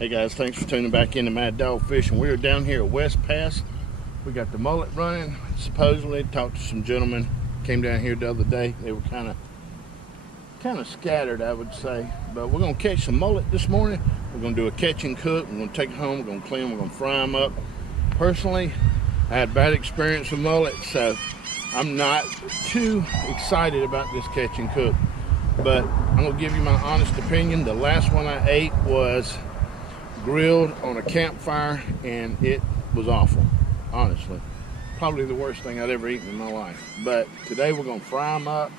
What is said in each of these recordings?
Hey guys, thanks for tuning back into Mad Dog Fishing. We are down here at West Pass. We got the mullet running. Supposedly, talked to some gentlemen, came down here the other day. They were kind of scattered, I would say. But we're gonna catch some mullet this morning. We're gonna do a catch and cook. We're gonna take it home. We're gonna clean them. We're gonna fry them up. Personally, I had bad experience with mullet, so I'm not too excited about this catch and cook. But I'm gonna give you my honest opinion. The last one I ate was grilled on a campfire, and it was awful, honestly. Probably the worst thing I'd ever eaten in my life. But today we're gonna fry them up,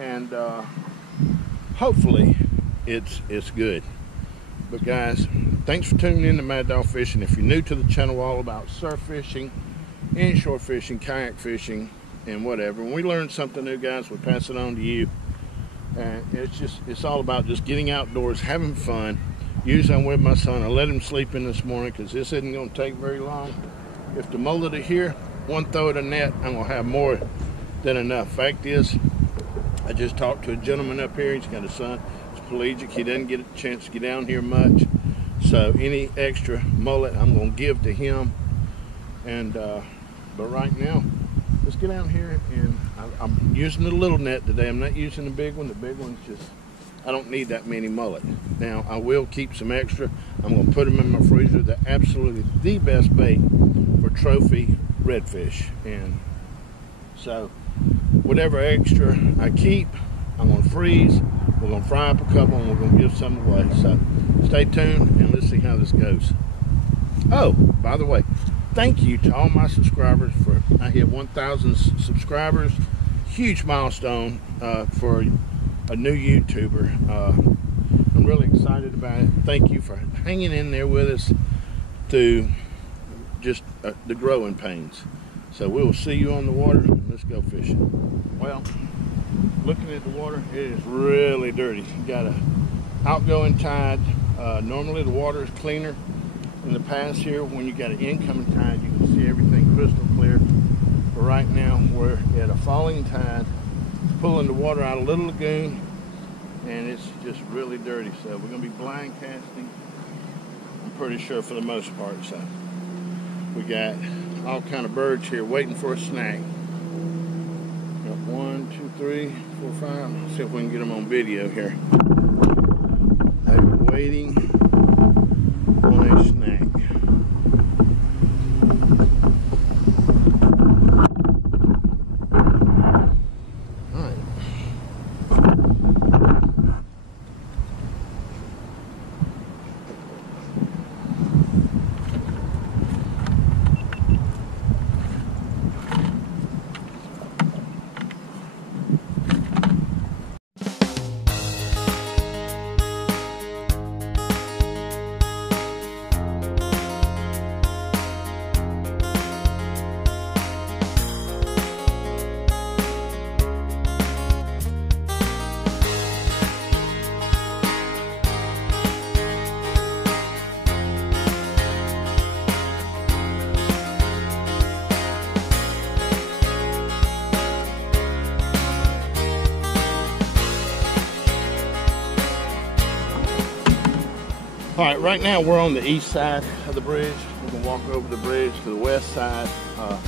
and hopefully it's good. But guys, thanks for tuning in to Mad Dog Fishing. If you're new to the channel, we're all about surf fishing, inshore fishing, kayak fishing, and whatever. When we learn something new, guys, we pass it on to you. And it's all about just getting outdoors, having fun. Usually I'm with my son. I let him sleep in this morning because this isn't going to take very long. If the mullet are here, one throw at a net, I'm going to have more than enough. Fact is, I just talked to a gentleman up here. He's got a son. He's pelagic. He doesn't get a chance to get down here much. So any extra mullet I'm going to give to him. And but right now, let's get down here. And I'm using the little net today. I'm not using the big one. The big one's just, I don't need that many mullet. Now, I will keep some extra. I'm going to put them in my freezer. They're absolutely the best bait for trophy redfish. And so, whatever extra I keep, I'm going to freeze. We're going to fry up a couple, and we're going to give some away. So, stay tuned, and let's see how this goes. Oh, by the way, thank you to all my subscribers. I hit 1,000 subscribers. Huge milestone for a new YouTuber. I'm really excited about it. Thank you for hanging in there with us through just the growing pains. So we will see you on the water. Let's go fishing. Well, looking at the water, it is really dirty. You got a outgoing tide. Normally the water is cleaner. In the past here, when you got an incoming tide, you can see everything crystal clear. But right now, we're at a falling tide. It's pulling the water out of a little lagoon, and it's just really dirty. So we're going to be blind casting, I'm pretty sure, for the most part. So we got all kind of birds here waiting for a snack. Got 1, 2, 3, 4, 5. Let's see if we can get them on video here. They're waiting on a snack. All right, right now we're on the east side of the bridge. We're gonna walk over the bridge to the west side. I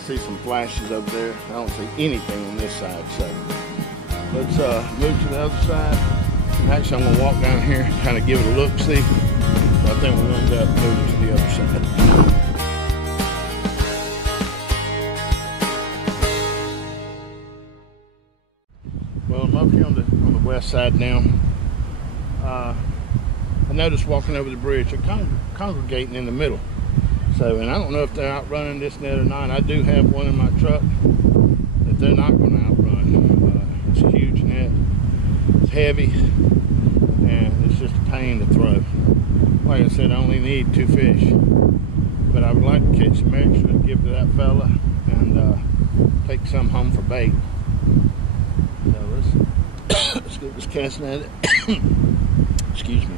see some flashes over there. I don't see anything on this side, so let's move to the other side. Actually, I'm gonna walk down here, kind of give it a look-see. I think we're gonna end up moving to the other side. Well, I'm up here on the west side now. I noticed walking over the bridge, they're congregating in the middle. So, and I don't know if they're outrunning this net or not. I do have one in my truck that they're not going to outrun. It's a huge net. It's heavy, and it's just a pain to throw. Like I said, I only need 2 fish. But I would like to catch some extra and give to that fella and take some home for bait. So let's get this casting at it. Excuse me.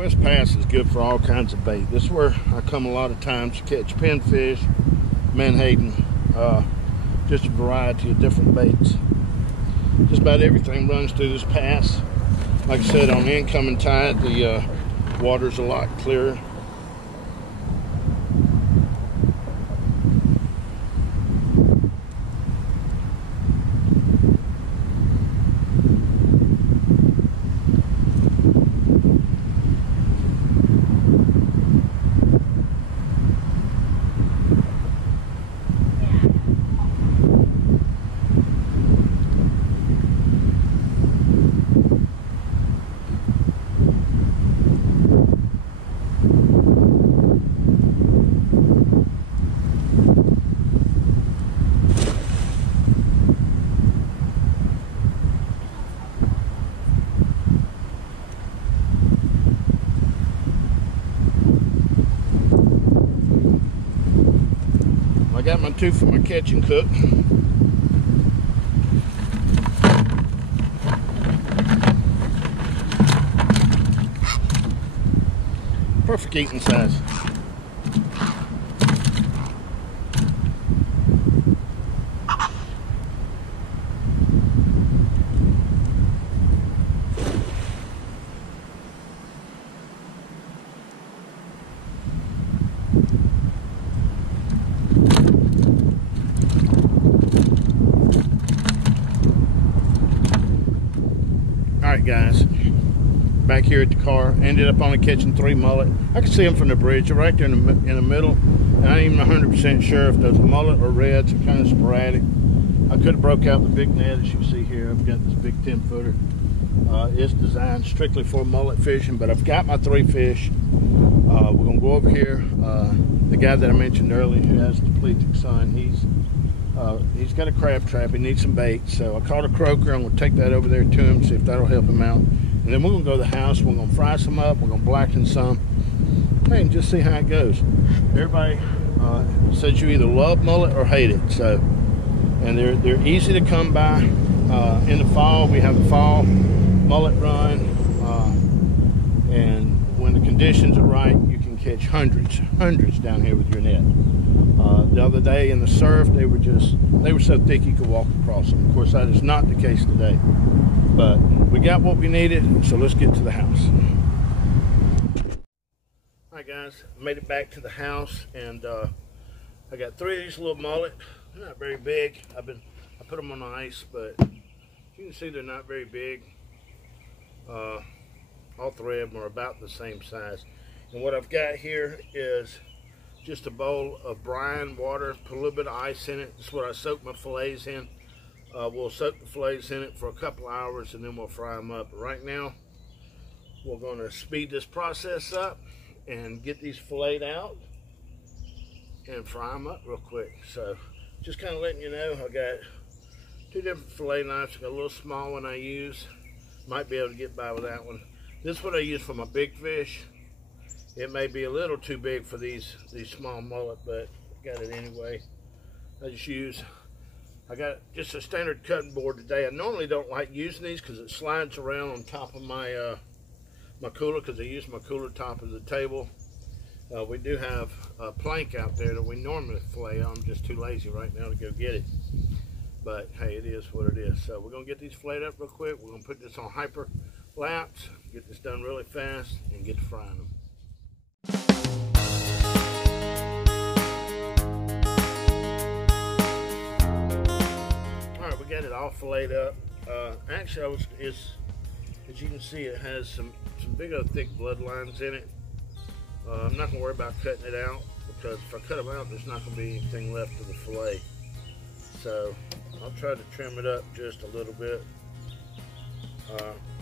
West Pass is good for all kinds of bait. This is where I come a lot of times to catch pinfish, menhaden, just a variety of different baits. Just about everything runs through this pass. Like I said, on the incoming tide, the water's a lot clearer. I got my two for my catch and cook. Perfect eating size. Alright guys, back here at the car, ended up only catching 3 mullet. I can see them from the bridge. They're right there in the middle, and I ain't even 100% sure if those mullet or reds. Are kind of sporadic. I could have broke out the big net, as you see here. I've got this big 10-footer. It's designed strictly for mullet fishing, but I've got my 3 fish. We're gonna go over here. The guy that I mentioned earlier, who has the plentiful son, he's got a crab trap. He needs some bait, so I caught a croaker. I'm gonna take that over there to him, see if that'll help him out. And then we're gonna go to the house. We're gonna fry some up. We're gonna blacken some, hey, and just see how it goes. Everybody says you either love mullet or hate it. So, and they're easy to come by. In the fall, we have the fall mullet run, and when the conditions are right, you can catch hundreds down here with your net. The other day in the surf, they were so thick you could walk across them. Of course, that is not the case today, but we got what we needed, so let's get to the house. All right guys, made it back to the house, and I got 3 of these little mullet. They're not very big. I put them on ice, but you can see they're not very big. All 3 of them are about the same size. And what I've got here is just a bowl of brine water, put a little bit of ice in it. This is what I soak my fillets in. We'll soak the fillets in it for a couple hours, and then we'll fry them up. But right now, we're going to speed this process up and get these filleted out and fry them up real quick. So just kind of letting you know, I got 2 different fillet knives. I got a little small one I use. Might be able to get by with that one. This is what I use for my big fish. It may be a little too big for these small mullet, but I got it anyway. I got just a standard cutting board today. I normally don't like using these because it slides around on top of my my cooler, because I use my cooler top as a table. We do have a plank out there that we normally fillet on. I'm just too lazy right now to go get it. But hey, it is what it is. So we're gonna get these filleted up real quick. We're gonna put this on hyper lapse, get this done really fast, and get to frying them. Alright, we got it all filleted up. Actually, as you can see, it has some big old thick bloodlines in it. I'm not gonna worry about cutting it out, because if I cut them out, there's not gonna be anything left of the fillet. So I'll try to trim it up just a little bit.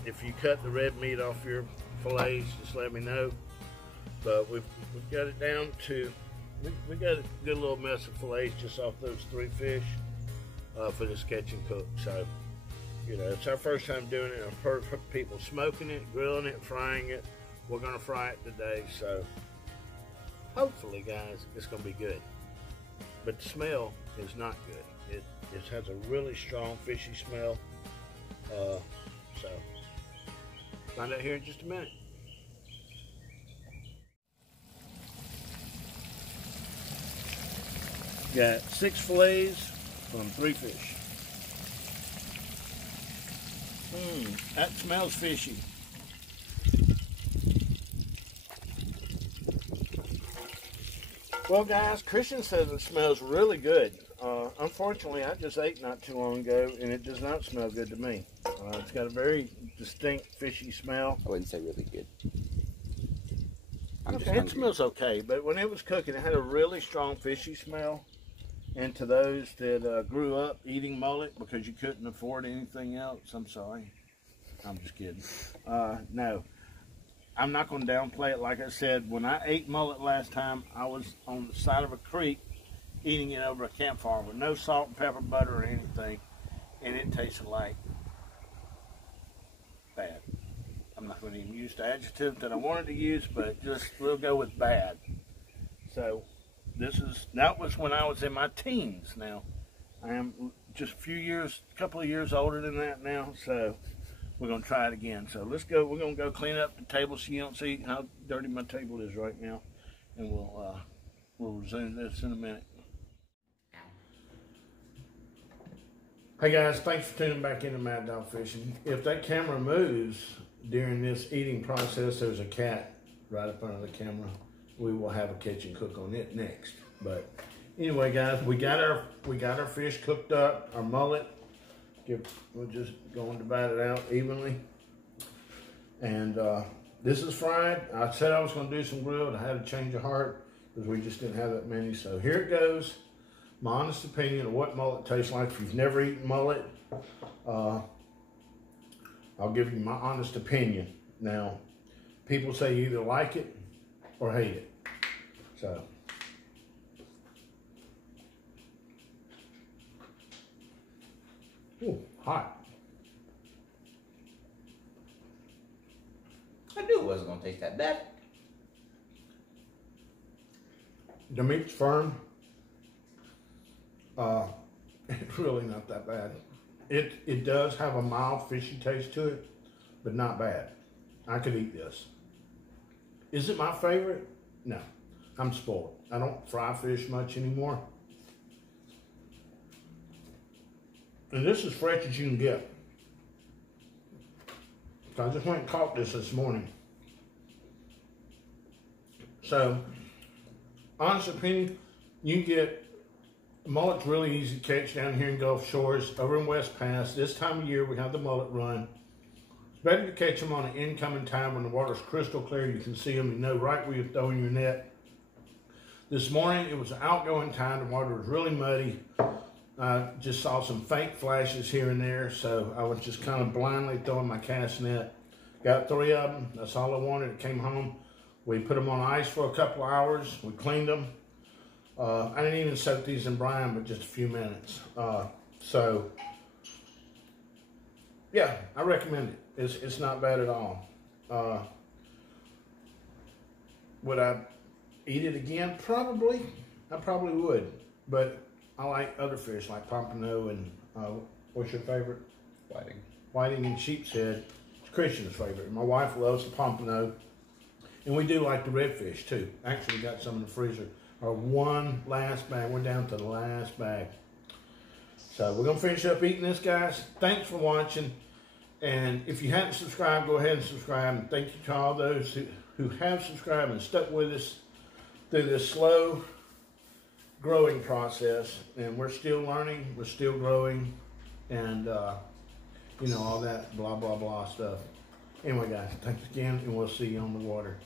If you cut the red meat off your fillets, just let me know. But we've got it down to, we got a good little mess of fillets just off those 3 fish for this catch and cook. So, you know, it's our first time doing it. I've heard people smoking it, grilling it, frying it. We're gonna fry it today, so hopefully, guys, it's gonna be good. But the smell is not good. It has a really strong fishy smell. So find out here in just a minute. Got 6 fillets from 3 Fish. That smells fishy. Well, guys, Christian says it smells really good. Unfortunately, I just ate not too long ago, and it does not smell good to me. It's got a very distinct fishy smell. I wouldn't say really good. It smells okay, but when it was cooking, it had a really strong fishy smell. And to those that grew up eating mullet because you couldn't afford anything else, I'm sorry. I'm just kidding. No, I'm not going to downplay it. Like I said, when I ate mullet last time, I was on the side of a creek eating it over a campfire with no salt and pepper, butter, or anything. And it tasted like bad. I'm not going to even use the adjective that I wanted to use, but just we'll go with bad. So that was when I was in my teens. Now I am just a couple of years older than that now. So we're going to try it again. So let's go. We're going to go clean up the table so you don't see how dirty my table is right now, and we'll resume this in a minute. Hey guys, thanks for tuning back into Mad Dog Fishing. If that camera moves during this eating process, there's a cat right up under the camera. We will have a kitchen cook on it next. But anyway, guys, we got our fish cooked up, our mullet. We're just going to divide it out evenly. And this is fried. I said I was going to do some grilled. I had a change of heart because we just didn't have that many. So here it goes. My honest opinion of what mullet tastes like. If you've never eaten mullet, I'll give you my honest opinion. Now, people say you either like it or hate it. So, ooh, hot. I knew it wasn't going to taste that bad. The meat's firm. It's really not that bad. It does have a mild fishy taste to it, but not bad. I could eat this. Is it my favorite? No. I'm spoiled. I don't fry fish much anymore. And this is fresh as you can get. So I just went and caught this morning. So, honest opinion, you can get mullet's really easy to catch down here in Gulf Shores, over in West Pass. This time of year, we have the mullet run. It's better to catch them on an incoming time when the water's crystal clear. You can see them. You know right where you're throwing your net. This morning, it was an outgoing time. The water was really muddy. I just saw some faint flashes here and there, so I was just kind of blindly throwing my cast net. Got 3 of them. That's all I wanted. It came home. We put them on ice for a couple of hours. We cleaned them. I didn't even soak these in brine, but just a few minutes. So, yeah, I recommend it. It's not bad at all. Would I eat it again? Probably. I probably would. But I like other fish like pompano and, what's your favorite? Whiting. Whiting and sheep's head. It's Christian's favorite. My wife loves the pompano. And we do like the redfish too. Actually got some in the freezer. Our one last bag. We're down to the last bag. So we're going to finish up eating this, guys. Thanks for watching. And if you haven't subscribed, go ahead and subscribe. And thank you to all those who have subscribed and stuck with us through this slow growing process. And we're still learning. We're still growing. And, you know, all that blah, blah, blah stuff. Anyway, guys, thanks again. And we'll see you on the water.